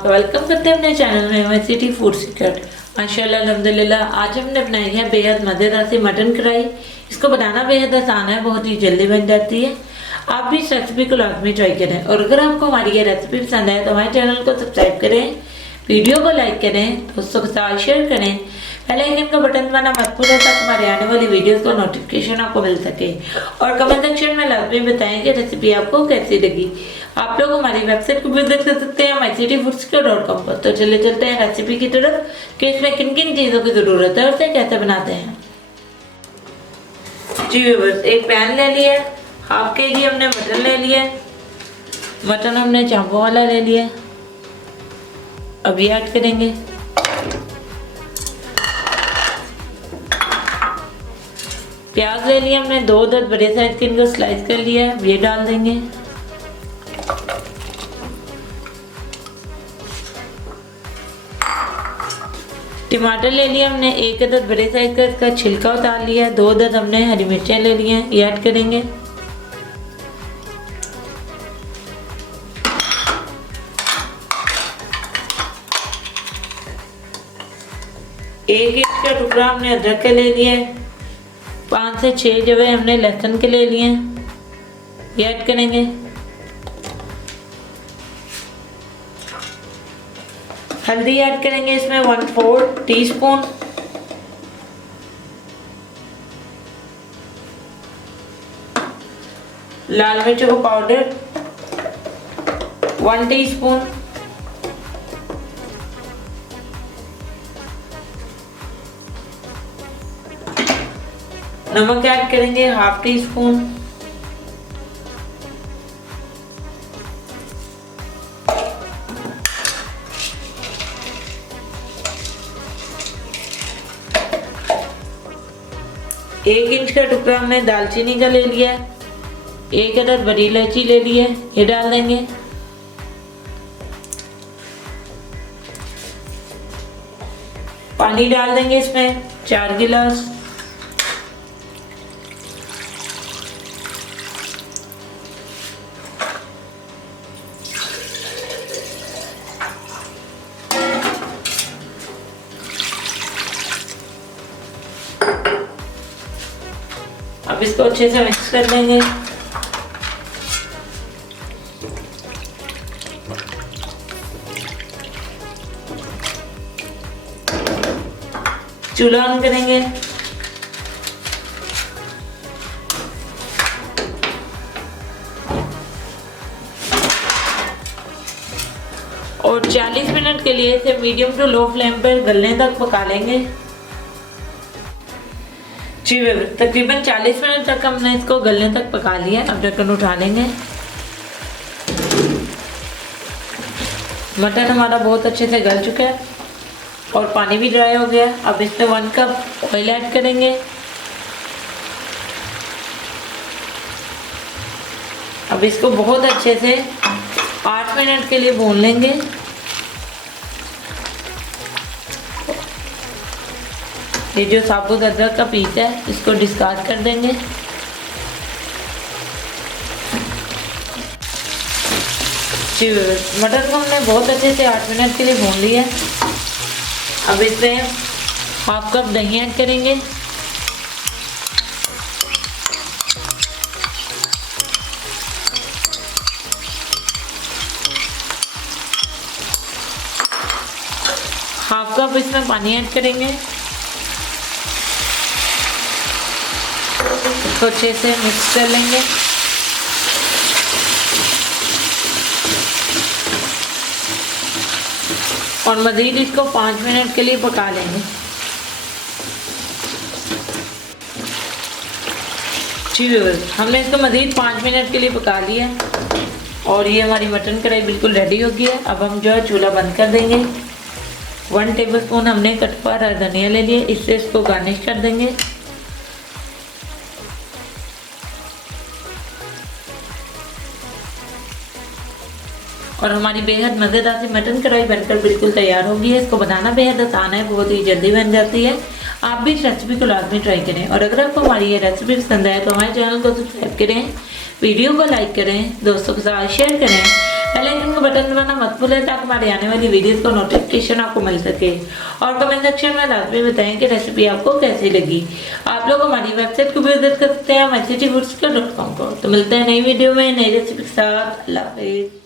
आपका वेलकम करते हैं अपने चैनल में MSCT फूड सीक्रेट। माशाल्लाह अल्हम्दुलिल्लाह आज हमने बनाई है बेहद मज़ेदार सी मटन कढ़ाई। इसको बनाना बेहद आसान है, बहुत ही जल्दी बन जाती है। आप भी इस रेसिपी को लाजमी ट्राई करें और अगर आपको हमारी ये रेसिपी पसंद है तो हमारे चैनल को सब्सक्राइब करें, वीडियो को लाइक करें, दोस्तों के साथ शेयर करें, बेल आइकन का बटन दबाना मत भूलें ताकि हमारे आने वाली वीडियोस का नोटिफिकेशन आपको मिल सके। और कमेंट सेक्शन में लाजमी बताएं कि रेसिपी आपको कैसी लगी। आप लोग हमारी वेबसाइट को विजिट कर सकते हैं mycityfoodsecret.com पर। तो चले चलते हैं रेसिपी की तरफ कि इसमें किन किन चीज़ों की ज़रूरत है और उसे कैसे बनाते हैं। जी व्यूअर्स, एक पैन ले लिया, हाफ केजी हमने मटन ले लिया। मटन हमने चांपों वाला ले लिया, अभी ऐड करेंगे। प्याज ले लिया हमने, 2 बड़े साइज के, इनको स्लाइस कर लिया, ये डाल देंगे। टमाटर ले लिया हमने, 1 अदद बड़े साइज का, इसका छिलका उतार लिया। 2 अदद हमने हरी मिर्चें ले ली हैं, ये ऐड करेंगे। एक इंच का टुकड़ा हमने अदरक के ले लिया। 5 से 6 जवे हमने लहसुन के ले लिए, ये ऐड करेंगे। हल्दी ऐड करेंगे इसमें 1/4 टीस्पून। लाल मिर्च का पाउडर 1 टीस्पून। नमक ऐड करेंगे 1/2 टीस्पून। एक इंच का टुकड़ा हमने दालचीनी का ले लिया। 1 अदद बड़ी इलायची ले ली है, ये डाल देंगे। पानी डाल देंगे इसमें 4 गिलास। अब इसको अच्छे से मिक्स कर देंगे। चूल्हा ऑन करेंगे। और 40 मिनट के लिए इसे मीडियम टू लो फ्लेम पर गलने तक पका लेंगे। जी तकरीबन 40 मिनट तक हमने इसको गलने तक पका लिया। अब ढक्कन उठा लेंगे। मटन हमारा बहुत अच्छे से गल चुका है और पानी भी ड्राई हो गया। अब इसमें 1 कप ऑयल ऐड करेंगे। अब इसको बहुत अच्छे से 8 मिनट के लिए भून लेंगे। ये जो साबुत अदरक का पीस है इसको डिस्कार्ड कर देंगे। मटन को हमने बहुत अच्छे से 8 मिनट के लिए भून लिया। अब इसमें 1/2 कप दही ऐड करेंगे। हाफ कप इसमें पानी ऐड करेंगे। इसको अच्छे से मिक्स कर लेंगे। और मज़ीद इसको 5 मिनट के लिए पका लेंगे। हमने इसको मज़ीद 5 मिनट के लिए पका लिया और ये हमारी मटन कढ़ाई बिल्कुल रेडी हो गई है। अब हम जो है चूल्हा बंद कर देंगे। 1 टेबलस्पून हमने कटपा हरा धनिया ले लिया, इससे इसको गार्निश कर देंगे। और हमारी बेहद मज़ेदार सी मटन कढ़ाई बनकर बिल्कुल तैयार होगी है। इसको बनाना बेहद आसान है, बहुत ही जल्दी बन जाती है। आप भी इस रेसिपी को लाजमी ट्राई करें और अगर आपको हमारी ये रेसिपी पसंद आए तो हमारे चैनल को सब्सक्राइब करें, वीडियो को लाइक करें, दोस्तों के साथ शेयर करें, बेल आइकन का बटन दबाना मत भूलें ताकि हमारी आने वाली वीडियोस का नोटिफिकेशन आपको मिल सके। और कमेंट सेक्शन में लाजमी बताएं कि रेसिपी आपको कैसी लगी। आप लोग हमारी वेबसाइट को भी विजिट कर सकते हैं mycityfoodseeker.com को। तो मिलते हैं नई वीडियो में नई रेसिपी के साथ। अल्लाह हाफिज़।